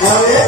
ঘরে